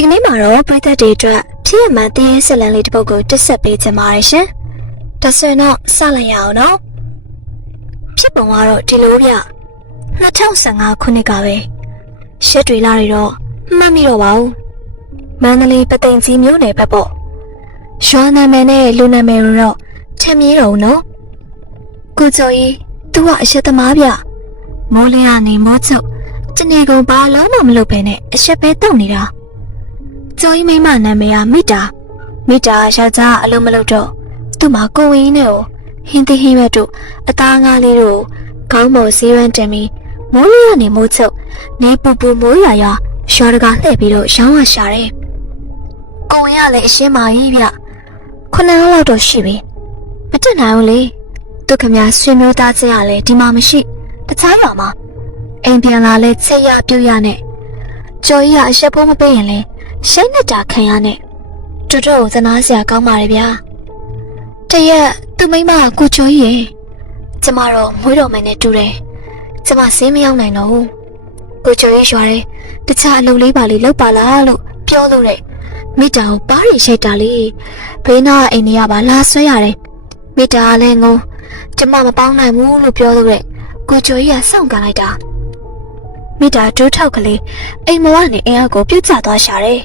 ဒီကနေ့မှာတော့ပြည်သက်တွေအတွက်ဖြစ်ရမှန်တည်ရဆက်လန်းလေးတစ်ပုဒ်ကိုတက်ဆက်ပေးချင်ပါတယ်ရှင်။ဒါဆိုရင်တော့စလိုက်ရအောင်နော်။ဖြစ်ပုံကတော့ဒီလိုဗျ2015ခုနှစ်ကပဲရှက်တွေလာတွေတော့မှတ်မိတော့ပါဘူး။မန္တလေးပသိမ်ကြီးမြို့နယ်ဘက်ပေါ့။ရွာနာမည်နဲ့လူနာမည်တွေတော့ထင်မြေးတော့ဘူးနော်။ကိုကျော်ကြီးသူကအရှက်သမားဗျ။မိုးလင်းကနေမိုးချုပ်တနေကုန်ဘာလုံးမှမလုပ်ဘဲနဲ့အရှက်ပဲတုံနေတာ။ ကျော်ကြီးမိမနာမည်ကမိတာမိတာယောက်ျားအလုံးမလုပ်တော့သူ့မှာကိုဝင်းနဲ့ကိုဟင်းသိဟင်းရွက်တို့အသားငါးလေးတို့ခေါင်းပေါ်ဈေးရမ်းတင်ပြီးမိုးလင်းကနေမိုးချုပ်နေပူပူမိုးရွာရွာရွာတကာလှည့်ပြီးတော့ရောင်းရရှာတယ်။ကိုဝင်းကလည်းအရှင်းမာကြီးဗျ။ခုနှစ်လောက်တော့ရှိပြီ။မတက်နိုင်ဘူးလေ။သူခမဆွေမျိုးသားချင်းကလည်းဒီမှာမရှိတခြားရွာမှာအိမ်ပြန်လာလဲချက်ရပြုတ်ရနဲ့ကျော်ကြီးကအရှက်ဖို့မပေးရင်လဲ ရှိတ်နဲ့တာခံရနဲ့တူတူကိုသနာစရာကောင်းပါရဲ့ဗျာတရက်သူ့မိမကကိုကျော်ကြီးရဲ့ကျမတော့မွေးတော်မယ်နဲ့တူတယ်ကျမစင်းမရောက်နိုင်တော့ဘူးကိုကျော်ကြီးရွာတယ်တခြားအလုပ်လေးပါလေးလုပ်ပါလားလို့ပြောလို့တဲ့မိတာကိုပါးရီရှိတ်တာလေးဘေးနားအိမ်ကြီးကပါလာဆွဲရတယ်မိတာကလည်းငုံကျမမပေါင်းနိုင်ဘူးလို့ပြောလို့တဲ့ကိုကျော်ကြီးကစောင့်ကန်လိုက်တာ မိတာဒိုးထောက်ကလေးအိမ်မဝနဲ့အင်အားကိုပြုတ်ကျသွားရှာတယ်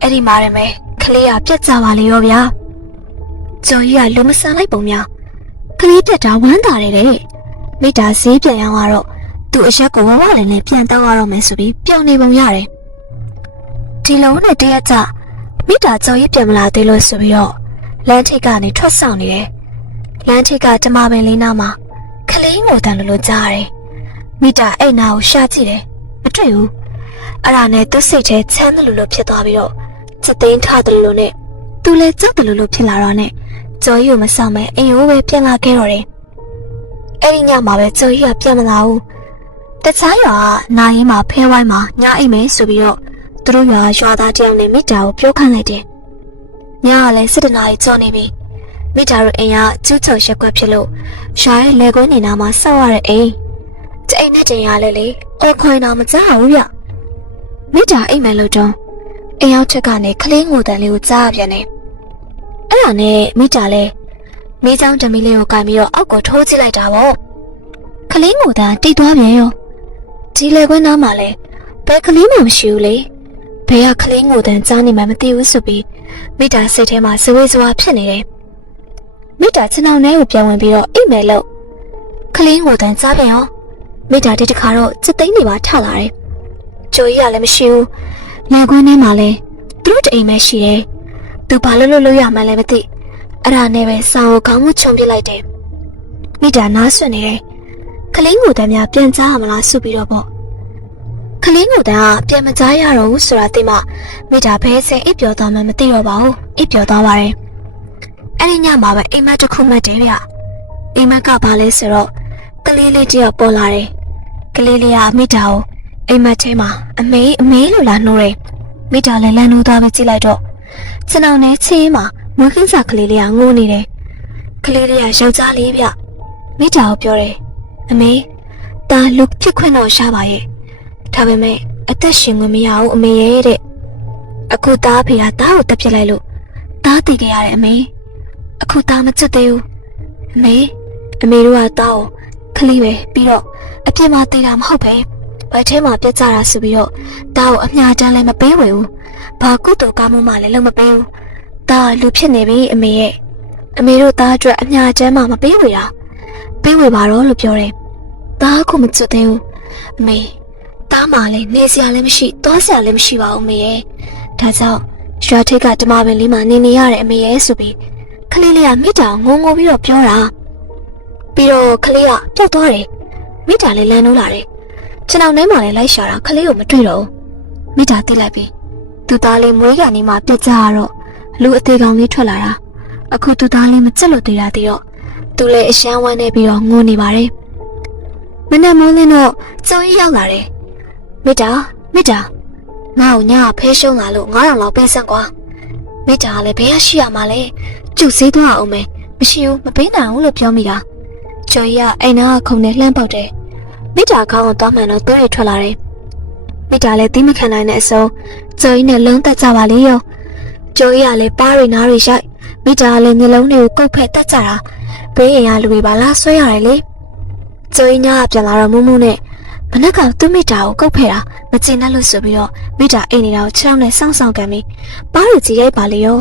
အဲ့ဒီမှာရမယ်ကလေးကပြက်ကြပါလေရောဗျာကျော်ကြီးကလူမဆန်လိုက်ပုံများကလေးပြက်တာဝမ်းသာတယ်တဲ့မိတာဈေးပြန်ရောက်တော့သူ့အရက်ကိုဝဝလည်းနဲ့ပြန်တောက်ရတော့မယ်ဆိုပြီးပြောင်းနေပုံရတယ်ဒီလုံးနဲ့တရက်ကျမိတာကျော်ကြီးပြန်မလာသေးလို့ဆိုပြီးတော့လမ်းထိပ်ကနေထွက်ဆောင်နေတယ်လမ်းထိပ်ကကျမပင်လေးနားမှာကလေးငိုတန်လို့လို့ကြားရတယ် မိတာအဲ့နာကိုရှာကြည့်တယ်မတွေ့ဘူးအဲ့ဒါနဲ့သူ့စိတ်ထဲချမ်းတယ်လို့လို့ဖြစ်သွားပြီးတော့စက်သိန်းထားတယ်လို့နဲ့သူလည်းကြောက်တယ်လို့လို့ဖြစ်လာတော့နဲ့ကျော်ကြီးကိုမဆောင်မဲအိမ်ကိုပဲပြန်လာခဲ့တော့တယ်အဲ့ဒီညမှာပဲကျော်ကြီးကပြန်မလာဘူးတခြားရွာကနာရင်မှာဖဲဝိုင်းမှာညအိမ်မဲဆိုပြီးတော့သူတို့ရွာရွာသားတယောက်နဲ့မိတာကိုပြောခန့်လိုက်တယ်ညကလည်းစစ်တနာကြီးကြောနေပြီမိတာတို့အိမ်ကကျူးချုံရက်ွက်ဖြစ်လို့ရွာရဲ့လေကွင်းနေနာမှာစောက်ရတဲ့အိမ် ကျအိမ်နဲ့တင်ရလဲလေအော်ခွင်တော့မကြောက်ဘူးဗျမိတာအိမ်မဲလို့တော့အိမ်ရောက်ချက်ကနေကလေးငိုတန်လေးကိုကြားပြန်နေအဲ့ဒါနဲ့မိတာလဲမိချောင်းတမီလေးကိုကင်ပြီးတော့အောက်ကိုထိုးကြည့်လိုက်တာပေါ့ကလေးငိုတန်တိတ်သွားပြန်ရောဒီလေကွင်းနားမှာလဲဘယ်ကလေးမှမရှိဘူးလေဘယ်ကကလေးငိုတန်ကြားနေမှမသိဘူးဆိုပြီးမိတာစိတ်ထဲမှာဇဝေဇဝါဖြစ်နေတယ်မိတာချင်အောင်ထဲကိုပြန်ဝင်ပြီးတော့အိမ်မဲလို့ကလေးငိုတန်ကြားပြန်ရော မိတာဒီတခါတော့စက်သိန်းတွေပါထလာတယ်ကြိုကြီးကလည်းမရှိဘူးလယ်ကွင်းထဲမှာလဲသူတို့တအိမ်ပဲရှိတယ်သူဘာလို့လို့လို့ရမှန်းလည်းမသိအဲ့ဒါနဲ့ပဲဆောင်းကိုခေါင်းမချုံပြလိုက်တယ်မိတာနားဆွနေတယ်ကလေးငိုတန်းများပြန်ကြားရမလားဆိုပြီးတော့ပေါ့ကလေးငိုတန်းကပြန်မကြားရတော့ဘူးဆိုတာသိမှမိတာဘဲစင်အိပ်ပျော်သွားမှမသိတော့ပါဘူးအိပ်ပျော်သွားပါတယ်အဲ့ဒီညမှာပဲအိမ်မက်တစ်ခုမှတ်တယ်ဗျအိမ်မက်ကဘာလဲဆိုတော့ကလေးလေးတယောက်ပေါ်လာတယ်က လေးလေးကမိတာကိုအိမ်မက်ထဲမှာအမေအမေလို့လာနှိုးတယ်မိတာလည်းလန်နိုးသွားပြီးကြည့်လိုက်တော့စနောင်နဲ့ချေးမှာမွေးခင်းစာကလေးလေးကငိုနေတယ်ကလေးလေးကယောက်ျားလေးဗျမိတာကိုပြောတယ်အမေတာလူဖြစ်ခွင့်တော့ရှားပါရဲ့ဒါပေမဲ့အသက်ရှင်ခွင့်မရဘူးအမေရဲ့တဲ့အခုသားဖေကသားကိုတက်ပြစ်လိုက်လို့သားတည်ခဲ့ရတယ်အမေအခုသားမချစ်သေးဘူးအမေအမေတို့ကသားကိုကလေးပဲပြီးတော့ အပြစ်မှတည်တာမဟုတ်ပဲဘယ်ထဲမှာပြက်ကြတာဆိုပြီးတော့တားကိုအမြတမ်းလည်းမပေးဝယ်ဘူး။ဘာကုတုကားမမှလည်းလုံးမပေးဘူး။တားလူဖြစ်နေပြီအမေရဲ့။အမေတို့သားအတွက်အမြတမ်းမှမပေးဝယ်တာ။ပေးဝယ်ပါတော့လို့ပြောတယ်။တားကမချစ်သေးဘူး။အမေတားမှလည်းနေစရာလည်းမရှိသွားစရာလည်းမရှိပါဘူးအမေရဲ့။ဒါကြောင့်ရွာထိပ်ကဓမ္မပင်လေးမှာနေနေရတဲ့အမေရဲ့ဆိုပြီးကလေးလေးကမိတာငုံငုံပြီးတော့ပြောတာ။ပြီးတော့ကလေးကပျောက်သွားတယ်။ မိတာလည်းလမ်းနိုးလာတယ်။ကျွန်တော်နဲ့မှလည်းလိုက်ရှာတာကလေးကိုမတွေ့တော့ဘူးမိတာတိလိုက်ပြီသူသားလေးမွေးရနေမှပြက်ကြရတော့လူအသေးကောင်လေးထွက်လာတာအခုသူသားလေးမကြက်လို့သေးတာသေးတော့သူလည်းအရှမ်းဝမ်းနေပြီးတော့ငိုနေပါတယ်မနေ့မိုးလင်းတော့ကျုံကြီးရောက်လာတယ်မိတာမိတာငါ့ကိုညဖဲရှုံးလာလို့9000လောက်ပေးစမ်းကွာမိတာကလည်းဘယ်ရရှိရမှာလဲကျုပ်သေးသွားအောင်မယ်မရှိဘူးမပေးနိုင်ဘူးလို့ပြောမိတာ ကျော်ကြီးကအိမ်နာကခုံနဲ့လှမ်းပေါက်တယ်မိတာခေါင်းကိုတောင်းမှန်တော့သွေးရထွက်လာတယ်မိတာလည်းသိမခံနိုင်တဲ့အစုံကျိုးကြီးနဲ့လုံးသက်ကြပါလေရောကျိုးကြီးကလည်းပါးရီနားရီရိုက်မိတာကလည်းနှလုံးတွေကိုကုတ်ဖက်တက်ကြတာဘေးရင်ရလူတွေပါလားဆွဲရတယ်လေကျိုးကြီးညကပြန်လာတော့မူးမူးနဲ့မနက်ကသူ့မိတာကိုကုတ်ဖက်တာမချင်နဲ့လို့ဆိုပြီးတော့မိတာအိမ်နေတာကိုခြေထောက်နဲ့စောင့်ဆောင်ကန်ပြီးပါးရီကြီးရိုက်ပါလေရော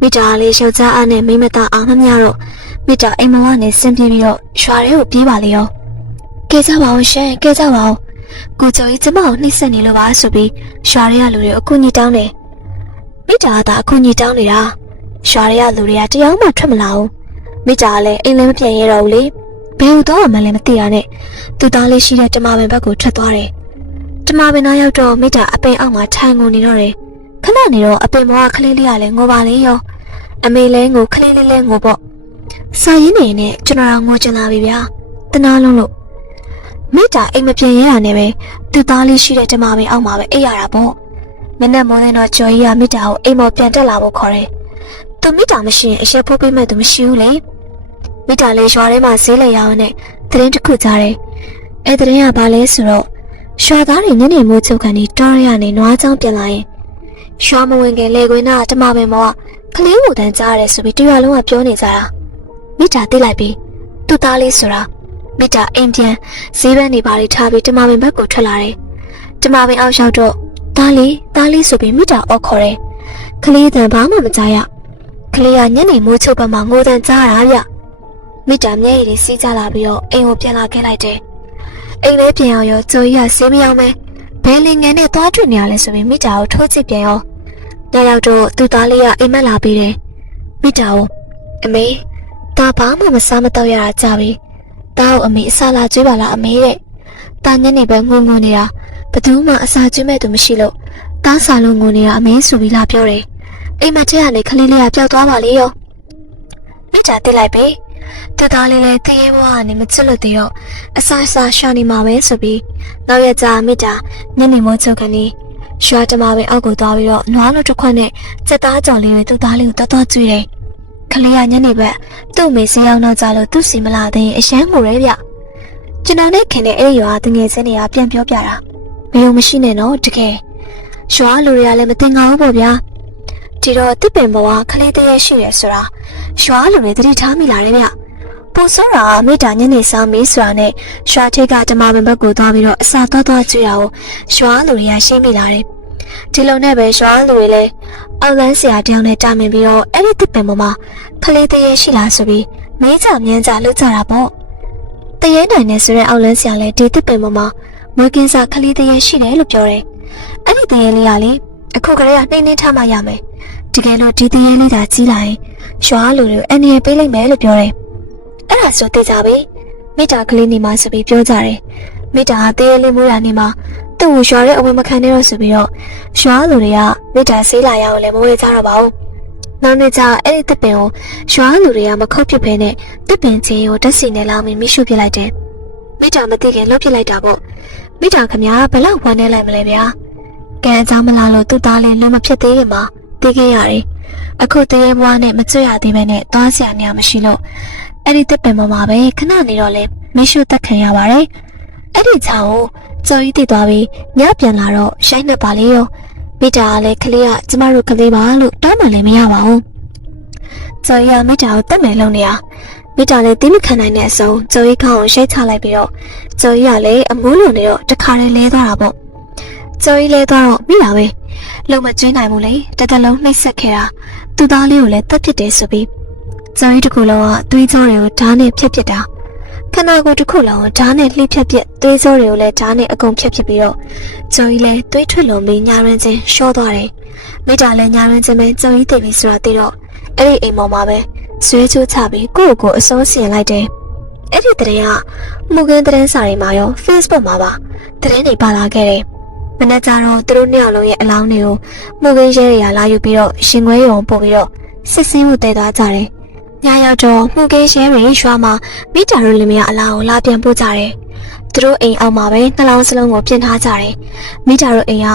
မိတာကလည်းရှောက်ကြားအားနဲ့မိမသားအောင်မများတော့ မိတာအိမ်မဝနဲ့ဆင်းပြေးပြီးတော့ရွာထဲကိုပြေးပါလေရောကဲကြပါဦးရှင်ကဲကြပါဦးကိုကျော်ကြီးကျမကိုနှိမ့်ဆက်နေလို့ပါဆိုပြီးရွာတွေကလူတွေအကူကြီးတောင်းတယ်မိတာကသာအကူကြီးတောင်းနေတာရွာတွေကလူတွေကတရားမှထွက်မလာဘူးမိတာကလည်းအိမ်လည်းမပြန်ရတော့ဘူးလေဘယ်လိုတော့မှလည်းမသိရနဲ့သူသားလေးရှိတဲ့တမပင်ဘက်ကိုထွက်သွားတယ်တမပင်သားရောက်တော့မိတာအပင်အောက်မှာထိုင်ငုံနေတော့တယ်ခဏနေတော့အပင်မောကကလေးလေးကလည်းငိုပါလေရောအမေလဲငိုကလေးလေးလဲငိုပေါ့ စာရင်းနေနဲ့ကျွန်တော်ကငိုချင်လာပြီဗျာတနာလုံးလို့မိတာအိမ်မပြန်ရတာနဲ့ပဲသူ့သားလေးရှိတဲ့ဓမ္မပင်အောက်မှာပဲအိပ်ရတာပေါ့မနဲ့မောတဲ့တော့ကျော်ကြီးကမိတာကိုအိမ်မော်ပြန်တက်လာဖို့ခေါ်တယ်သူမိတာမရှိရင်အရှက်ဖို့ပေးမဲ့သူမရှိဘူးလေမိတာလေးရွာထဲမှာဈေးလေရောင်းနဲ့တရင်တစ်ခုကြားတယ်အဲတရင်ကဘာလဲဆိုတော့ရွာသားတွေညနေမိုးချုပ်ကန်ဒီတောရရနေနွားချောင်းပြန်လာရင်ရွာမဝင်ခင်လေခွင်းသားဓမ္မပင်မောကကလေးကိုတန်းကြားရတယ်ဆိုပြီးတရွာလုံးကပြောနေကြတာ မိတာသိလိုက်ပြီးသူ့သားလေးဆိုတာမိတာအိမ်ပြန်ဈေးဘက်နေပါလေထားပြီးတမပင်ဘက်ကိုထွက်လာတယ်။တမပင်အောက်ရောက်တော့တားလေးတားလေးဆိုပြီးမိတာအော်ခေါ်တယ်။ကလေးတန်ဘာမှမကြားရ။ကလေးကညနေမိုးချုပ်ဘက်မှာငိုတန်ကြားတာဗျ။မိတာမျက်ရည်တွေစီးကြလာပြီးတော့အိမ်ကိုပြန်လာခဲ့လိုက်တယ်။အိမ်လေးပြန်အောင်ရောကြိုကြီးကဆေးမရောက်မဲ။ဘယ်လင်ငန်းနဲ့သွားတွေ့နေရလဲဆိုပြီးမိတာကိုထိုးချစ်ပြန်ရော။ညရောက်တော့သူ့သားလေးကအိမ်မက်လာပြီးတယ်။မိတာကိုအမေ ဒါဘာမှမစားမတော့ရတာကြပြီ။တားကိုအမေအစာလာကျွေးပါလားအမေတဲ့။တာညနေပဲငုံငုံနေတာဘသူမှအစာကျွေးမဲ့သူမရှိလို့တားစာလုံးငုံနေတာအမေဆိုပြီးလာပြောတယ်။အိမ်မက်ထဲကနေခလေးလေးကပျောက်သွားပါလေရော။မိချာတိလိုက်ပြီ။တသားလေးလည်းတရေဘွားကနေမချစ်လို့သေးတော့အစာအစာရှာနေမှာပဲဆိုပြီးနောက်ရကြမိတာညနေမိုးချုပ်ကနေရွာတမပင်အောက်ကိုသွားပြီးတော့နွားလို့တစ်ခွက်နဲ့စက်သားကြော်လေးတွေသူ့သားလေးကိုတတ်တော့ကျွေးတယ်။ ကလေးကညနေဘက်သူ့မေဆေးရောက်တော့ကြလို့သူ့စီမလာသေးရင်အရန်ငိုရဲဗျကျွန်တော်နဲ့ခင်တဲ့အဲ့ရွာတငယ်ချင်းတွေကပြန်ပြောပြတာမယုံမရှိနဲ့နော်တကယ်ရွာလူတွေကလည်းမတင်ငါဘူးပေါ့ဗျာဒီတော့တစ်ပင်ဘဝကလေးတည်းရဲ့ရှိတယ်ဆိုတာရွာလူတွေသတိထားမိလာတယ်ဗျပိုစောတာကမိတာညနေဆောင်မေးဆိုတာနဲ့ရွာထိပ်ကဓမ္မပင်ဘက်ကိုသွားပြီးတော့အစာသွားသွားကြွေးတာကိုရွာလူတွေကရှင်းမိလာတယ်ဒီလိုနဲ့ပဲရွာလူတွေလည်း အောက်လန်းဆရာတယောက်နဲ့တာမင်ပြီးတော့အဲ့ဒီတစ်ပင်ပေါ်မှာကလေးတည်းရဲ့ရှိလားဆိုပြီးမဲကြမြန်းကြလှုပ်ကြတာပေါ့တရေနိုင်နေဆိုတဲ့အောက်လန်းဆရာလည်းဒီတစ်ပင်ပေါ်မှာမွေးကင်းစားကလေးတည်းရဲ့ရှိတယ်လို့ပြောတယ်အဲ့ဒီတရေလေးကလေအခုကလေးကနှိမ့်နှိမ့်ထားမှရမယ်တကယ်လို့ဒီတရေလေးသာကြီးလာရင်ရွာလူတွေကိုအန်ရပေးလိုက်မယ်လို့ပြောတယ်အဲ့ဒါဆိုသိကြပြီမိတာကလေးနေမှာဆိုပြီးပြောကြတယ်မိတာကတရေလေးမွေးတာနေမှာ သူ့ကိုရွာရဲ့အဝင်မခံနဲ့တော့ဆိုပြီးတော့ရွာလူတွေကမိတာဆေးလာရအောင်လည်းမဝေကြတော့ပါဘူးနောက်နေ့ကျအဲ့ဒီတစ်ပင်ကိုရွာလူတွေကမခုတ်ပစ်ဖဲနဲ့တစ်ပင်ချင်းကိုတက်စီနဲ့လောင်းပြီးမိရှုပစ်လိုက်တယ်မိတာမသိခင်လှုပ်ပစ်လိုက်တာပေါ့မိတာခမညာဘလောက်ဝမ်းနေလိုက်မလဲဗျာကဲအကြောင်းမလားလို့သူ့သားလေးလွန်မဖြစ်သေးခင်မှာသိခဲ့ရတယ်အခုတရေဘွားနဲ့မကြွရသေးပဲနဲ့သွားစရာနေရာမရှိလို့အဲ့ဒီတစ်ပင်ပေါ်မှာပဲခဏနေတော့လဲမိရှုတက်ခံရပါတယ် အဲ့ဒီချောင်းကိုကြော်ကြီးတည်သွားပြီးညပြန်လာတော့ရှိုင်းနေပါလေရောမိတာကလည်းကလေးကကျမတို့ကလေးပါလို့တောင်းမှလည်းမရပါဘူးကြော်ကြီးကမိတာကိုတက်မယ်လို့နေရမိတာလည်းတိမခံနိုင်တဲ့အစုံကြော်ကြီးခေါင်းကိုရှိတ်ချလိုက်ပြီးတော့ကြော်ကြီးကလည်းအမိုးလုံးနေတော့တခါတည်းလဲသွားတာပေါ့ကြော်ကြီးလဲသွားတော့မိတာပဲလုံမကျွေးနိုင်ဘူးလေတစ်သက်လုံးနှိပ်စက်ခဲ့တာသူ့သားလေးကိုလည်းတက်ပစ်တယ်ဆိုပြီးကြော်ကြီးတစ်ခုလုံးကသွေးကြောတွေကိုဓာတ်နဲ့ဖြတ်ပစ်တာ ခန္ဓာကိုယ်တစ်ခုလုံးကိုဓာတ်နဲ့လှိဖြတ်ပြက်သွေးစိုးတွေကိုလည်းဓာတ်နဲ့အကုန်ဖြတ်ဖြစ်ပြီးတော့ကျော်ကြီးလည်းသွေးထွက်လွန်ပြီးညာရင်းချင်းရှော့သွားတယ်။မိတာလည်းညာရင်းချင်းပဲကျော်ကြီးသိပြီဆိုတာသိတော့အဲ့ဒီအိမ်ပေါ်မှာပဲဆွဲချိုးချပြီးကိုယ့်ကိုယ်ကိုအစိုးစီရင်လိုက်တယ်။အဲ့ဒီတရင်ကမူကင်းတရင်စာတွေမှာရော Facebook မှာပါတရင်တွေပါလာခဲ့တယ်။မနေ့ကျတော့သူတို့နှစ်ယောက်လုံးရဲ့အလောင်းတွေကိုမူကင်းရဲတွေကလာယူပြီးတော့ရှင်ခွဲရုံပို့ပြီးတော့စစ်စင်းမှုတည်သွားကြတယ်။ ညရောက်တော့မှုကင်းရှဲတွေရွာမှာမိတာတို့လင်မယားအလားကိုလာပြန်ပို့ကြတယ်။သူတို့အိမ်အောက်မှာပဲနှလုံးစလုံးကိုပြင်ထားကြတယ်။မိတာတို့အိမ်က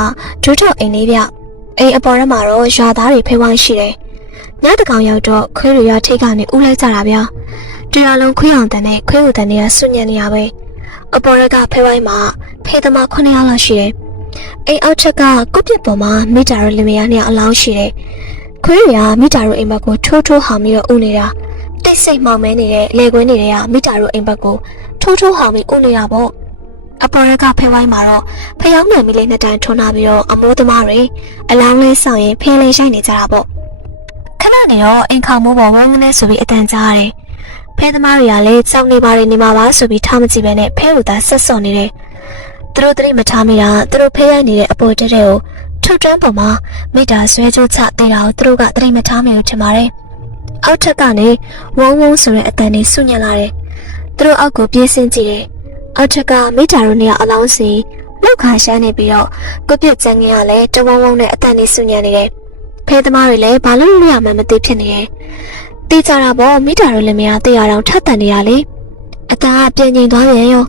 ဒုထောက်အိမ်လေးပြ။အိမ်အပေါ်ထဲမှာတော့ရွာသားတွေဖိဝိုင်းရှိတယ်။ညတကောင်ရောက်တော့ခွေးတွေရွာထိပ်ကနေဥလိုက်ကြတာဗျာ။တရားလုံးခွေးအောင်တန်နဲ့ခွေးဦးတန်တွေကစွညံ့နေရပဲ။အပေါ်ရကဖိဝိုင်းမှာဖေးသမား9ယောက်လောက်ရှိတယ်အိမ်အောက်ထက်ကကုတ်ပြစ်ပေါ်မှာမိတာတို့လင်မယားနှစ်ယောက်အလောင်းရှိတယ်။ ခွေးတွေကမိတာတို့အိမ်ဘက်ကိုထိုးထိုးဟောင်ပြီးတော့ဥနေတာတိတ်ဆိတ်မှောင်မဲနေတဲ့လေကွင်းတွေကမိတာတို့အိမ်ဘက်ကိုထိုးထိုးဟောင်ပြီးဥနေတာပေါ့။အပေါ်ရက်ကဖဲဝိုင်းမှာတော့ဖျောင်းနယ်မီလေးနှစ်တန်းထွန်းလာပြီးတော့အမိုးသမားတွေအလောင်းလေးဆောင်ရင်ဖင်းလေးရှိုက်နေကြတာပေါ့။ခဏနေတော့အိမ်ခေါမိုးပေါ်ဝန်းကနေဆိုပြီးအတန်ကြားရတယ်။ဖဲသမားတွေကလည်းစောင်းနေပါတယ်နေမှာပါဆိုပြီးထားမကြည့်ပဲနဲ့ဖဲကိုသာဆက်စော်နေတယ်။သူတို့သတိမထားမိတာသူတို့ဖဲရိုက်နေတဲ့အပေါ်တက်တဲ့ကို ထုတ်တန်းပေါ်မှာမိတာဆွဲကြိုးချသေးတာကိုသူတို့ကသတိမထားမိဘူးထင်ပါတယ်။အောက်ထက်ကနေဝုန်းဝုန်းဆိုတဲ့အတန်တွေဆုညံလာတယ်။သူတို့အောက်ကိုပြေးဆင်းကြည့်တယ်။အောက်ထက်ကမိတာတို့နေရာအလောင်းစီလောက်ခါရှမ်းနေပြီးတော့ကုတ်ပြက်ကျန်းကရလဲတဝုန်းဝုန်းနဲ့အတန်တွေဆုညံနေတယ်။ဖဲသမားတွေလည်းဘာလို့လို့ရမှန်းမသိဖြစ်နေတယ်။တေးကြတာပေါ့မိတာတို့လည်းမရသေးရအောင်ထပ်တန်နေရလေ။အတန်ကပြင်းကျင်သွားပြန်ရော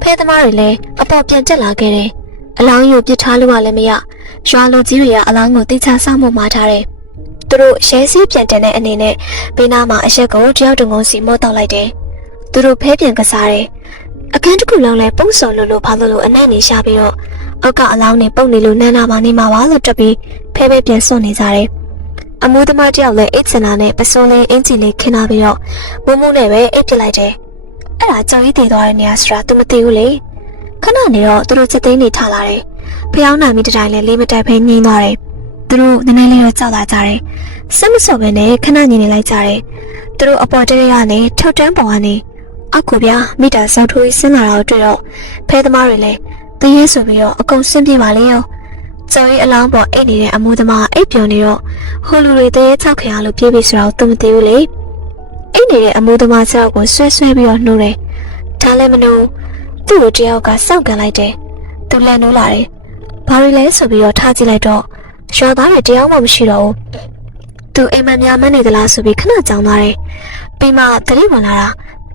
ဖဲသမားတွေလည်းအပေါ်ပြန်တက်လာခဲ့တယ်။အလောင်းယူပစ်ထားလို့ကလည်းမရ။ ရွာလူကြီးတွေကအလောင်းကိုတိချဆောက်မှုမှာထားတယ်။သူတို့ရဲစည်းပြန်တင်တဲ့အနေနဲ့ဘေးနားမှာအရက်ကိုတယောက်တုံငုံစီမော့တောက်လိုက်တယ်။သူတို့ဖဲပြန်ကစားတယ်။အခန်းတစ်ခုလုံးလဲပုံစော်လို့လို့ဘာလို့လို့အနက်နေရှာပြီးတော့အောက်ကအလောင်းနေပုတ်နေလို့နန်းနာပါနေမှာပါလို့တွက်ပြီးဖဲဖဲပြန်စွန့်နေကြတယ်။အမိုးသမားတယောက်လည်းအိတ်စင်လာနဲ့ပစွန်းလေးအင်ဂျီလေးခင်းလာပြီးတော့မုံမုံနဲ့ပဲအိတ်ပစ်လိုက်တယ်။အဲ့ဒါကြောင်ကြီးတည်သွားတဲ့နေရာဆိုတာ तू မသိဘူးလေ။ခဏနေတော့သူတို့ချက်သိမ်းနေထလာတယ်။ ဖျောင်းနာမိတတိုင်းလည်းလေးမတက်ဖဲငင်းသွားတယ်။သူတို့နည်းနည်းလေးတော့ကြောက်လာကြတယ်။စက်မစော်ပဲနဲ့ခဏညင်နေလိုက်ကြတယ်။သူတို့အပေါ်တဲကနေထောက်တန်းပေါ်ကနေအောက်ကိုပြမိတာဆောက်ထိုးဆင်းလာတော့တွေ့တော့ဖဲသမားတွေလည်းတရေဆိုပြီးတော့အကုန်ဆင်းပြေပါလေရော။ကျော်ရီအလောင်းပေါ်အိတ်နေတဲ့အမိုးသမားအိတ်ပြုံနေတော့ဟိုလူတွေတရေချောက်ခရလို့ပြေးပြီဆိုတော့သူမသိဘူးလေ။အိတ်နေတဲ့အမိုးသမားဆောက်ကိုဆွဲဆွဲပြီးတော့နှိုးတယ်။ဒါလည်းမလို့သူ့ကိုတယောက်ကစောင့်ကန်လိုက်တယ်။သူလည်းနိုးလာတယ်။ ဘာတွေလဲဆိုပြီးတော့ထားကြည့်လိုက်တော့ရွာသားတွေတယောက်မှမရှိတော့ဘူး။သူအိမ်မက်များမနေသလားဆိုပြီးခဏကြောင်သွားတယ်။ပြီးမှတတိဝင်လာတာ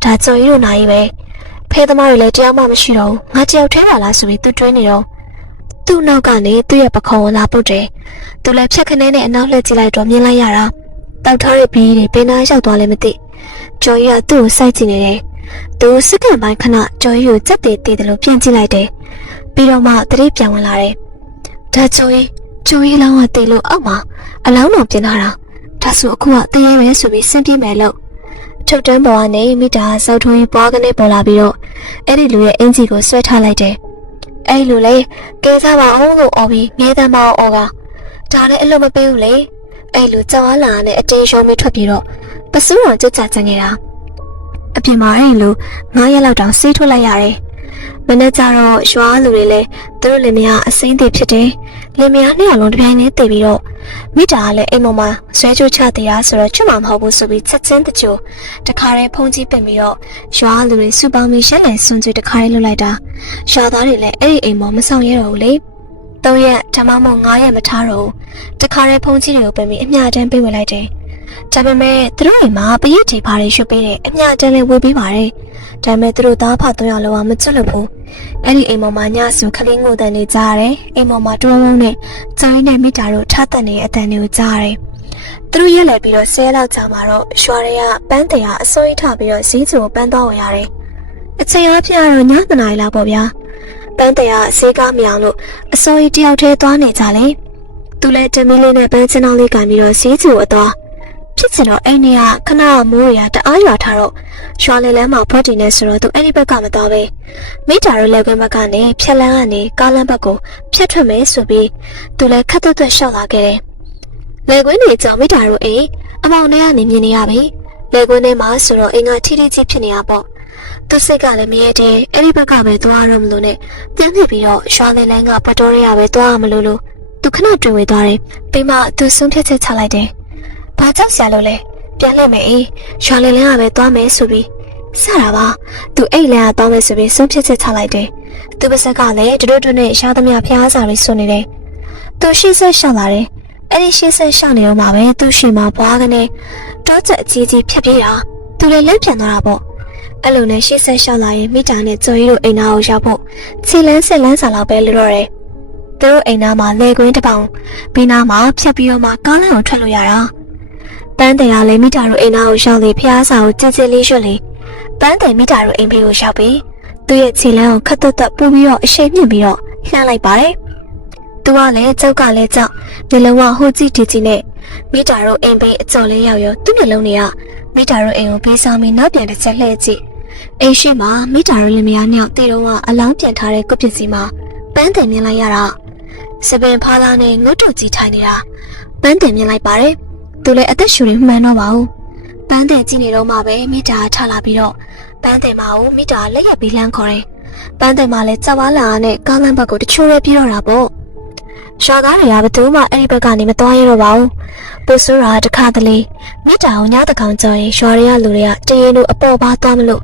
ဒါကြော်ရီတို့နိုင်ပဲ။ဖဲသမားတွေလည်းတယောက်မှမရှိတော့ဘူး။ငါတယောက်ထဲပါလားဆိုပြီးသူတွေးနေတော့သူ့နောက်ကနေသူ့ရဲ့ပခုံးကိုလာပုတ်တယ်။သူလည်းဖြတ်ခနဲနဲ့အနောက်လှည့်ကြည့်လိုက်တော့မြင်လိုက်ရတာ။တောက်ထားတဲ့ဘီးတွေဘယ်နာရောက်သွားလဲမသိ။ကျော်ရီကသူ့ကိုစိုက်ကြည့်နေတယ်။သူစက္ကန့်ပိုင်းခဏကျော်ရီကိုစက်တည်တည်တယ်လို့ပြန်ကြည့်လိုက်တယ်။ပြီးတော့မှတတိပြန်ဝင်လာတယ်။ ဒါကျော်ရီကျော်ရီလောင်းကတည်လို့အောက်မှာအလောင်းတော်ပြင်လာတာ။ဒါဆိုအခုကတရေပဲဆိုပြီးဆင်းပြေးမယ်လို့ထုတ်တန်းပေါ်ကနေမိတာစောက်ထွင်းပွားကနေပေါ်လာပြီးတော့အဲ့ဒီလူရဲ့အင်ဂျီကိုဆွဲထားလိုက်တယ်။အဲ့လိုလေကဲစားပါအောင်လို့អော်ပြီးမြေတမ်းမအောင်អော်ကဒါလည်းအလုံးမပေးဘူးလေ။အဲ့လိုကြောက်အားလာနဲ့အတင်းရှုံးပြီးထွက်ပြေးတော့ပစူးတော်ကြက်ကြကြနေတာ။အပြင်မှာအဲ့လို9ရက်လောက်တောင်ဆေးထုတ်လိုက်ရတယ်။မနေ့ကျတော့ရွာလူတွေလည်းသူတို့လင်မယားအစိမ့်သေးဖြစ်တယ်။ လင်မယားနှစ်ယောက်လုံးတစ်ပြိုင်တည်းတည်ပြီးတော့မိတာကလည်းအိမ်ပေါ်မှာဆွဲချိုးချသေးတာဆိုတော့ချွတ်မှာမဟုတ်ဘူးဆိုပြီးချက်ချင်းတချို့တခါတည်းဖုန်ကြီးပင်ပြီးတော့ရွာလူတွေစူပေါင်းပြီးရှက်လည်စွန်ကြွတခါတည်းလွတ်လိုက်တာရွာသားတွေလည်းအဲ့ဒီအိမ်ပေါ်မဆောင်ရတော့ဘူးလေ။၃ရက်ဓမ္မမို့၅ရက်မထားတော့ဘူးတခါတည်းဖုန်ကြီးတွေကိုပင်ပြီးအမြတမ်းပေးဝင်လိုက်တယ်။ဒါပေမဲ့သူတို့အိမ်မှာပရိတ်တီပါတွေရွှတ်ပေးတယ်အမြတမ်းလေးဝေပေးပါတယ်။ ဒါပေမဲ့သူတို့သားဖသုံးယောက်လုံးကမကျွတ်လို့ဘူး။အဲ့ဒီအိမ်ပေါ်မှာညဆူခလင်းငိုတန်နေကြရတယ်။အိမ်ပေါ်မှာတွန်းဝုန်းနဲ့ကျိုင်းနဲ့မိတာတို့ထတဲ့နေတဲ့အတန်တွေကိုကြားရတယ်။သူတို့ရက်လက်ပြီးတော့ဆဲလောက်ကြာမှာတော့ရွာတွေကပန်းတရာအစိုးရထပြီးတော့ဈေးကျုံပန်းသွားဝင်ရတယ်။အချိန်အားဖြင့်ကတော့ညသနာရီလောက်ပေါ့ဗျာ။ပန်းတရာဈေးကားမအောင်လို့အစိုးရတယောက်တည်းသွားနေကြလေ။သူလည်းတမီးလေးနဲ့ပန်းချင်အောင်လေးကန်ပြီးတော့ဈေးကျုံအသွား ဖြစ်ချင်တော့အဲ့နေကခဏမိုးတွေကတအားရွာထားတော့ရွာလေလမ်းမှာဖော့တင်နေဆိုတော့သူအဲ့ဒီဘက်ကမသွားပဲမိတာတို့လည်းကွင်းဘက်ကနေဖြက်လန်းကနေကားလမ်းဘက်ကိုဖြတ်ထွက်မယ်ဆိုပြီးသူလည်းခက်သွက်သွက်ရှောက်လာခဲ့တယ်လေကွင်းတွေကြောင့်မိတာတို့အိမ်အမောင်ထဲကနေမြင်နေရပြီလေကွင်းထဲမှာဆိုတော့အိမ်ကထိထိကြီးဖြစ်နေတာပေါ့သူစိတ်ကလည်းမရဲတဲ့အဲ့ဒီဘက်ကပဲသွားရမလို့နဲ့ပြန်ပြပြီးတော့ရွာလေလမ်းကပတ်တော်ရရပဲသွားရမလို့လို့သူခဏတွေ့ဝေသွားတယ်ပြီးမှသူဆုံးဖြတ်ချက်ချလိုက်တယ်။ ဘာကြောက်ရှာလို့လဲ။ပြန်လှည့်မယ်အေး။ရွာလင်လန်းကပဲသွားမယ်ဆိုပြီးစတာပါ။သူအိတ်လန်းကသွားမယ်ဆိုပြီးဆုံးဖြတ်ချက်ချလိုက်တယ်။သူပါစက်ကလည်းတူတူတူနဲ့ရှားသမျှဖျားစာတွေဆွနေတယ်။သူရှေ့ဆက်ရှောက်လာတယ်။အဲ့ဒီရှေ့ဆက်ရှောက်နေတော့မှပဲသူ့ရှေ့မှာဘွားကနေတောချက်အကြီးကြီးဖြတ်ပြေးတာ။သူလည်းလက်ပြန်သွားတာပေါ့။အဲ့လိုနဲ့ရှေ့ဆက်ရှောက်လာရင်မိတာနဲ့ကျော်ရီတို့အိမ်သားကိုရောက်ဖို့ခြေလန်းဆက်လန်းစာလောက်ပဲလွတ်တော့တယ်။သူတို့အိမ်သားမှာလေကွင်းတစ်ပောင်ပြီးနားမှာဖြတ်ပြီးတော့မှကားလမ်းကိုထွက်လို့ရတာ။ ပန်းတယ်ကလည်းမိတာတို့အိမ်သားကိုရောက်လေဖျားစာကိုကြစ်ကြစ်လေးရွှတ်လေပန်းတယ်မိတာတို့အိမ်ဖေးကိုရောက်ပြီးသူ့ရဲ့ခြေလမ်းကိုခတ်သွက်သွက်ပူပြီးတော့အရှိန်မြင့်ပြီးတော့လှမ်းလိုက်ပါတယ်သူကလည်းကြောက်ကလည်းကြောက်မျက်လုံးကဟိုကြည့်တီကြည့်နဲ့မိတာတို့အိမ်ပိအကျော်လေးရောက်ရောသူ့မျက်လုံးတွေကမိတာတို့အိမ်ကိုပေးဆောင်ပြီးနောက်ပြန်တစ်ချက်လှည့်ကြည့်အိမ်ရှိမှာမိတာတို့လင်မယားနှစ်ယောက်တီတော့ကအလောင်းပြန်ထားတဲ့ကုပ္ပစ္စည်းမှာပန်းတယ်မြင်လိုက်ရတာစပင်ဖားသားနဲ့ငုတ်တုတ်ကြီးထိုင်နေတာပန်းတယ်မြင်လိုက်ပါတယ် သူလည်းအသက်ရှူနေမှန်းတော့ပါဘူးပန်းတယ်ကြည့်နေတော့မှပဲမိတာထလာပြီးတော့ပန်းတယ်မအောင်မိတာလက်ရက်ပြီးလှမ်းခေါ်တယ်ပန်းတယ်မလည်းကြောက်ဝါလာနဲ့ကားလမ်းဘက်ကိုတချိုးရဲပြေးတော့တာပေါ့ရွာသားတွေကဘယ်သူမှအဲ့ဒီဘက်ကနေမသွားရတော့ပါဘူးပိုဆိုးတာတခါတလေမိတာကိုညတကောင်ကြော်ရင်ရွာတွေကလူတွေကတရင်တို့အပေါ်ပါသွားမလို့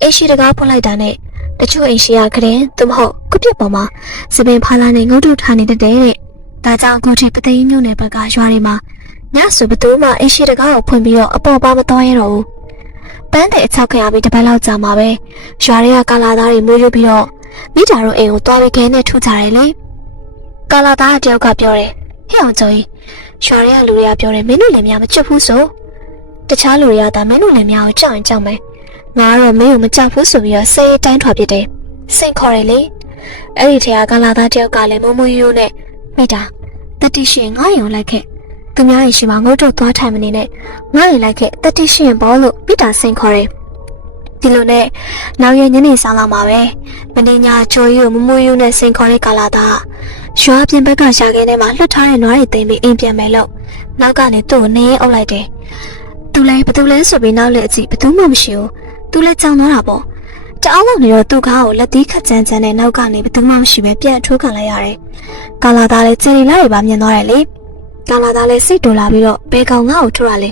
အိရှိတကားဖွင့်လိုက်တာနဲ့တချို့အိရှိရခရင်သူမဟုတ်ကုပြစ်ပေါ်မှာစပင်ဖားလာနဲ့ငုတ်တုထားနေတဲ့တဲ့ဒါကြောင့်အခုထိပသိန်းညို့နယ်ဘက်ကရွာတွေမှာ ညဆိုဘသူမှအိရှိတကားကိုဖွင့်ပြီးတော့အပေါ်ပါမသွားရတော့ဘူးပန်းတဲ့အချောက်ခရပြီးတပတ်လောက်ကြာမှာပဲရွာတွေကကာလာသားတွေမွေးရပြီးတော့မိတာတို့အိမ်ကိုသွားပြီးခဲနဲ့ထူကြတယ်လေကာလာသားတယောက်ကပြောတယ်ဟဲ့အောင်ကျော်ကြီးရွာတွေကလူတွေကပြောတယ်မင်းတို့လည်းများမချစ်ဘူးဆိုတခြားလူတွေကဒါမင်းတို့လည်းများကိုကြောက်ရင်ကြောက်မယ်ငါကတော့မင်းကိုမကြောက်ဘူးဆိုပြီးတော့စိတ်တိုင်းထွာပြစ်တယ်စိတ်ခေါ်တယ်လေအဲ့ဒီထဲကကာလာသားတယောက်ကလည်းမမွေးရိုးနဲ့မိတာတတိရှင်ငါ့ရုံလိုက်ခဲ့ သူများရင်ရှိမှငုတ်တော့သွားထိုင်မနေနဲ့ငါ့ရင်လိုက်ခဲ့တတိရှင်ဘောလို့မိတာစိတ်ခေါ်တယ်ဒီလိုနဲ့နောက်ရညနေဆောင်လာမှာပဲမင်းညာချိုရီကိုမမွေးရိုးနဲ့စိန်ခေါ်တဲ့ကာလာသားရွာပြင်ဘက်ကရှာခင်းထဲမှာလွတ်ထားတဲ့နွားတွေသိမ်းပြီးအိမ်ပြန်မယ်လို့နောက်ကနေသူ့ကိုနေအုပ်လိုက်တယ်သူလည်းဘသူလဲဆိုပြီးနောက်လက်အကြည့်ဘသူမှမရှိဘူးသူလည်းကြောင်သွားတာပေါ့တအားလုံးနေတော့သူ့ကားကိုလက်သီးခတ်ကြမ်းကြမ်းနဲ့နောက်ကနေဘသူမှမရှိပဲပြန်ထိုးခံလိုက်ရတယ်ကာလာသားလည်းချယ်ရီလာတွေပါမြင်သွားတယ်လေ ကာလာသားလည်းစိတ်တူလာပြီးတော့ဘဲကောင်ငါ့ကိုထိုးရလေ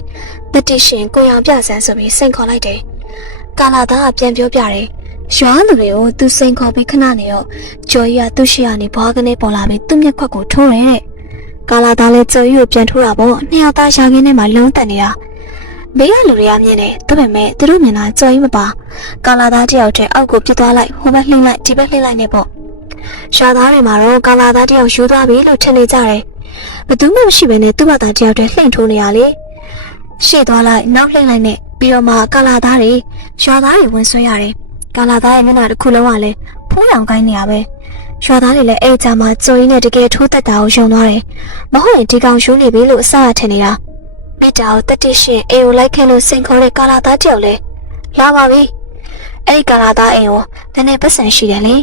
တတိရှင်ကိုရောင်ပြဆန်းဆိုပြီးစိန်ခေါ်လိုက်တယ်ကာလာသားကပြန်ပြောပြတယ်ရွာလူတွေကိုသူစိန်ခေါ်ပြီးခဏနေတော့ကျော်ကြီးကသူ့ရှိရနေဘွားကနေပေါ်လာပြီးသူ့မျက်ခွက်ကိုထိုးတယ်တဲ့ကာလာသားလည်းကျော်ကြီးကိုပြန်ထိုးတာပေါ့နှစ်ယောက်သားရှာခင်းထဲမှာလုံးတက်နေတာဘေးကလူတွေကမြင်တယ်ဒါပေမဲ့သူတို့မြင်တာကြော်ကြီးမပါကာလာသားတယောက်တည်းအောက်ကိုပြစ်သွားလိုက်ဟိုဘက်လှိမ့်လိုက်ဒီဘက်လှိမ့်လိုက်နေပေါ့ရှာသားတွေမှာတော့ကာလာသားတယောက်ယူသွားပြီလို့ထင်နေကြတယ် ဘသူမှမရှိဘဲနဲ့သူ့ဘာသာတယောက်တည်းလှိမ့်ထိုးနေရလေရှေ့သွားလိုက်နောက်လှိမ့်လိုက်နဲ့ပြီးတော့မှကာလာသားတွေရွာသားတွေဝင်ဆွဲရတယ်ကာလာသားရဲ့မျက်နှာတစ်ခုလုံးကလည်းဖိုးရောင်ကိုင်းနေရပဲရွာသားတွေလည်းအဲ့ကြမှာကြော်ရင်းနဲ့တကယ်ထိုးသက်တာကိုယုံသွားတယ်မဟုတ်ရင်ဒီကောင်ရှူးနေပြီလို့အစအထင်နေတာမိတာကိုတတိရှင်အိမ်ကိုလိုက်ခဲ့လို့စင်ခေါ်တဲ့ကာလာသားတယောက်လဲလာပါပြီအဲ့ဒီကာလာသားအိမ်ကိုနည်းနည်းပတ်စံရှိတယ်လေ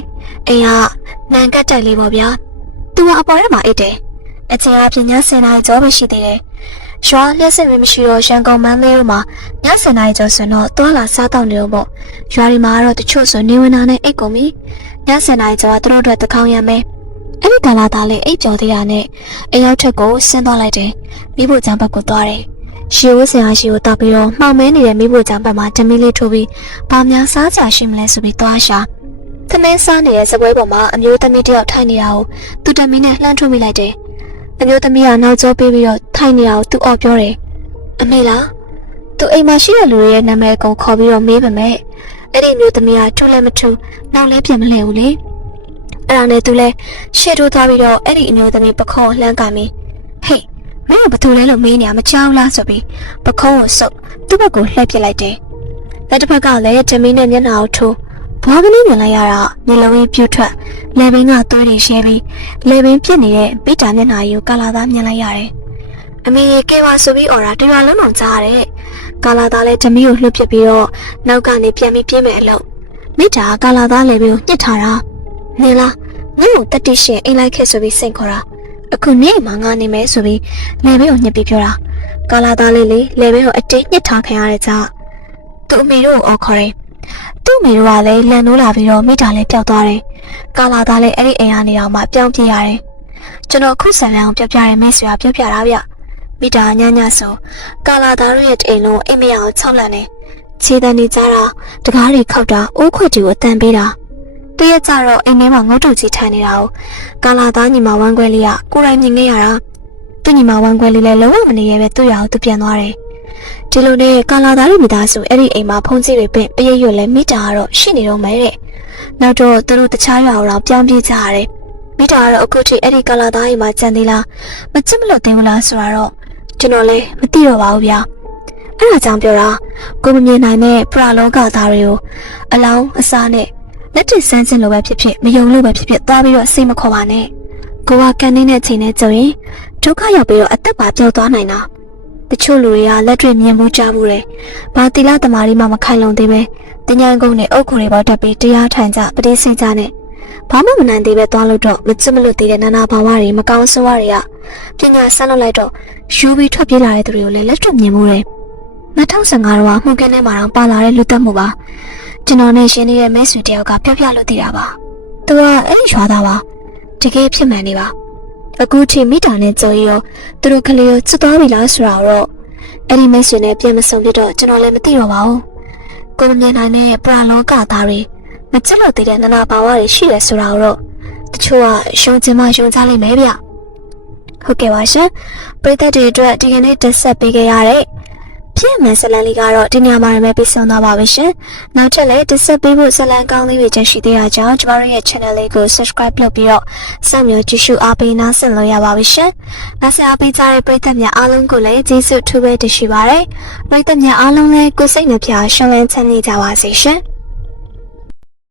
အိမ်ကနန်ကတ်တိုက်လေးပေါ့ဗျာသူကအပေါ်ထဲမှာအိတ်တယ် အချိန်အပြင်းည10နာရီကျော်ပဲရှိသေးတယ်ရွာလျှက်စစ်မမရှိတော့ရန်ကုန်မန်းလေးတို့မှာည7နာရီကျော်ဆိုတော့တွာလာစားတော့နေတော့ပေါ့ရွာဒီမှာကတော့တချို့ဆိုနေဝင်တာနဲ့အိတ်ကုန်ပြီည7နာရီကျော်ကသူတို့အတွက်တခေါင်းရမ်းမယ်အဲ့ဒီကလာသားလေးအိတ်ကြော်သေးတာနဲ့အိမ်ရောက်ထက်ကိုဆင်းသွားလိုက်တယ်မိဖို့ချမ်းဘက်ကိုသွားတယ်ရှီဝဆရာရှီကိုတောက်ပြီးတော့မှောင်မဲနေတဲ့မိဖို့ချမ်းဘက်မှာဓမီလေးထိုးပြီးဘာများစားကြရှိမလဲဆိုပြီးသွားရှာသမင်းစားနေတဲ့စပွဲပေါ်မှာအမျိုးသမီးတယောက်ထိုင်နေတာကိုသူတမီးနဲ့လှမ်းထုတ်မိလိုက်တယ် အမျိုးသမီးကနောက်ကျောပေးပြီးတော့ထိုင်နေတာကိုသူအော်ပြောတယ်အမေလားသူအိမ်မှာရှိတဲ့လူတွေရဲ့နာမည်ကိုခေါ်ပြီးတော့မေးပါမယ်အဲ့ဒီမျိုးသမီးကထူလည်းမထူနောက်လည်းပြန်မလဲဘူးလေအဲ့ဒါနဲ့သူလည်းရှေ့ထိုးသွားပြီးတော့အဲ့ဒီအမျိုးသမီးပခုံးလှမ်းကမင်းဟေးမင်းကဘာတူလဲလို့မေးနေရမကြောက်လားဆိုပြီးပခုံးကိုစုပ်သူ့ဘက်ကိုလှည့်ပစ်လိုက်တယ်လက်တစ်ဖက်ကလည်းဂျမင်းနဲ့မျက်နှာကိုထိုး ဘွားကလေးမြင်လိုက်ရတာမျက်လုံးကြီးပြူထွက်လေဘင်းကသွေးတွေရှဲပြီးလေဘင်းပြစ်နေတဲ့ပိတာမျက်နှာကြီးကိုကာလာသားမြင်လိုက်ရတယ်အမေကဲပါဆိုပြီးအော်တာတရွာလုံးအောင်ကြားရတယ်ကာလာသားလည်းဂျမီကိုလှုပ်ပစ်ပြီးတော့နောက်ကနေပြန်ပြီးပြင်းမဲ့အလုပ်မိတာကာလာသားလေဘင်းကိုညှစ်ထားတာနေလားငါ့ကိုတတိရှင်အိမ်လိုက်ခဲ့ဆိုပြီးစိတ်ခေါ်တာအခုနေ့မှငါနေမယ်ဆိုပြီးလေဘင်းကိုညှစ်ပြီးပြောတာကာလာသားလေးလေလေဘင်းကိုအတင်းညှစ်ထားခံရတဲ့ကြောင့်သူ့အမေတို့ကိုအော်ခေါ်တယ် သူ့အမေတို့ကလည်းလန်နိုးလာပြီးတော့မိတာလည်းပျောက်သွားတယ်ကာလာသားလည်းအဲ့ဒီအိမ်ကနေအောင်မှပြောင်းပြေးရတယ်ကျွန်တော်ခုဆန်လန်အောင်ပြောပြရမိတ်ဆွေကပြောပြတာဗျမိတာညညဆိုကာလာသားတို့ရဲ့အိမ်လုံးအိမ်မရအောင်၆လန်နေခြေတန်းနေကြတာတကားတွေခောက်တာအိုးခွက်တွေကိုအတန်ပေးတာတရက်ကြတော့အိမ်ထဲမှာငုတ်တုတ်ကြီးထိုင်နေတာကိုကာလာသားညီမဝမ်းခွဲလေးကကိုယ်တိုင်မြင်ခဲ့ရတာသူ့ညီမဝမ်းခွဲလေးလည်းလုံးဝမနေရဲပဲသူ့ရအောင်သူပြန်သွားတယ် ဒီလိုနဲ့ကာလာသားတို့မိသားစုအဲ့ဒီအိမ်မှာဖုန်ကြီးတွေပင့်ပရရွတ်လဲမိတာကတော့ရှိနေတော့မယ်တဲ့နောက်တော့သူတို့တခြားရွာအောင်ပြောင်းပြေးကြရတယ်မိတာကတော့အခုထိအဲ့ဒီကာလာသားအိမ်မှာကြံသေးလားမချစ်မလို့သေးဘူးလားဆိုတာတော့ကျွန်တော်လည်းမသိတော့ပါဘူးဗျာအဲ့ဒါကြောင့်ပြောတာကိုမမြင်နိုင်တဲ့ပရလောကသားတွေကိုအလောင်းအစားနဲ့လက်ထစမ်းခြင်းလိုပဲဖြစ်ဖြစ်မယုံလို့ပဲဖြစ်ဖြစ်သွားပြီးတော့စိတ်မခေါ်ပါနဲ့ကိုကကန်နေတဲ့အချိန်နဲ့ကြုံရင်ဒုက္ခရောက်ပြီးတော့အသက်ပါပြောက်သွားနိုင်တာ တချို့လူတွေကလက်တွေ့မြင်မှုကြမှုတယ်ဘာတိလသမารီမှမခိုင်လုံသေးပဲတင်ညာကုန်းနဲ့အုတ်ခုတွေပေါ်တက်ပြီးတရားထိုင်ကြပတိစိတ်ကြနဲ့ဘာမှမနိုင်သေးပဲသွားလို့တော့မချစ်မလို့သေးတဲ့နာနာဘာဝတွေမကောင်းဆိုးဝါးတွေကပညာဆန်းလို့လိုက်တော့ယူပြီးထွက်ပြေးလာတဲ့သူတွေကိုလည်းလက်တွေ့မြင်မှုတယ်2015တော့မှုကင်းထဲမှာတော့ပါလာတဲ့လူသက်မှုပါကျွန်တော်နဲ့ရှင်းနေတဲ့မဲဆွေတယောက်ကပြပြလို့သိတာပါသူကအဲ့ဒီရွာသားပါတကယ်ဖြစ်မှန်နေပါ အခုချိန်မိတာနဲ့ကြော်ရီရောသူတို့ကလေးကိုချစ်သွားပြီလားဆိုတာတော့အဲ့ဒီမက်ရှင်နဲ့ပြန်မဆုံပြတော့ကျွန်တော်လည်းမသိတော့ပါဘူးကိုမမြင်နိုင်တဲ့ပရာလောကသားတွေမချစ်လို့တည်တဲ့နနာဘာဝတွေရှိတယ်ဆိုတာတော့တချို့ကရှုံချင်မှရှုံချလိမ့်မယ်ဗျဟုတ်ကဲ့ပါရှင်ပရိသတ်တွေအတွက်ဒီကနေ့တက်ဆက်ပေးခဲ့ရတဲ့ ဖြစ်မယ်ဇလန်လေးကတော့ဒီညမှာပဲပြီးဆုံးသွားပါပြီရှင်နောက်ထပ်လည်းတက်ဆက်ပေးဖို့ဇလန်ကောင်းလေးတွေကျန်ရှိသေးတာကြောင့်ကျမတို့ရဲ့ channel လေးကို subscribe လုပ်ပြီးတော့စောင့်မျှော်ကြည့်ရှုအားပေးနားဆင်လို့ရပါပြီရှင်နောက်ဆက်အားပေးကြတဲ့ပရိသတ်များအားလုံးကိုလည်းကျေးဇူးထူးပဲတင်ရှိပါတယ်ပရိသတ်များအားလုံးလည်းကိုယ်စိတ်နှပြရှင်းလင်းချမ်းမြေ့ကြပါစေရှင်